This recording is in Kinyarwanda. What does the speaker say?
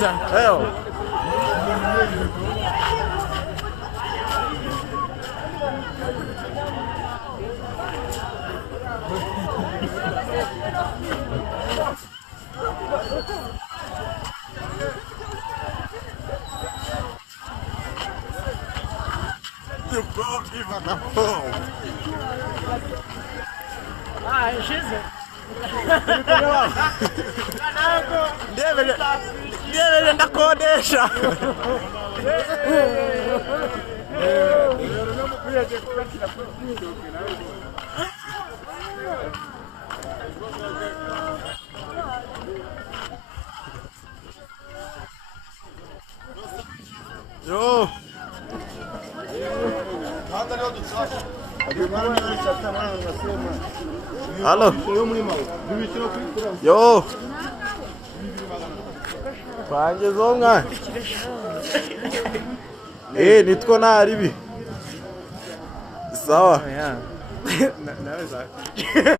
Hell. You broke even the phone. Ah, Ashizemo. Ndiye ndakodesha. Yo. Halo. Yo. Kugeza umwana. Nitwo naribi. Sawa. Yeah. Nawe za.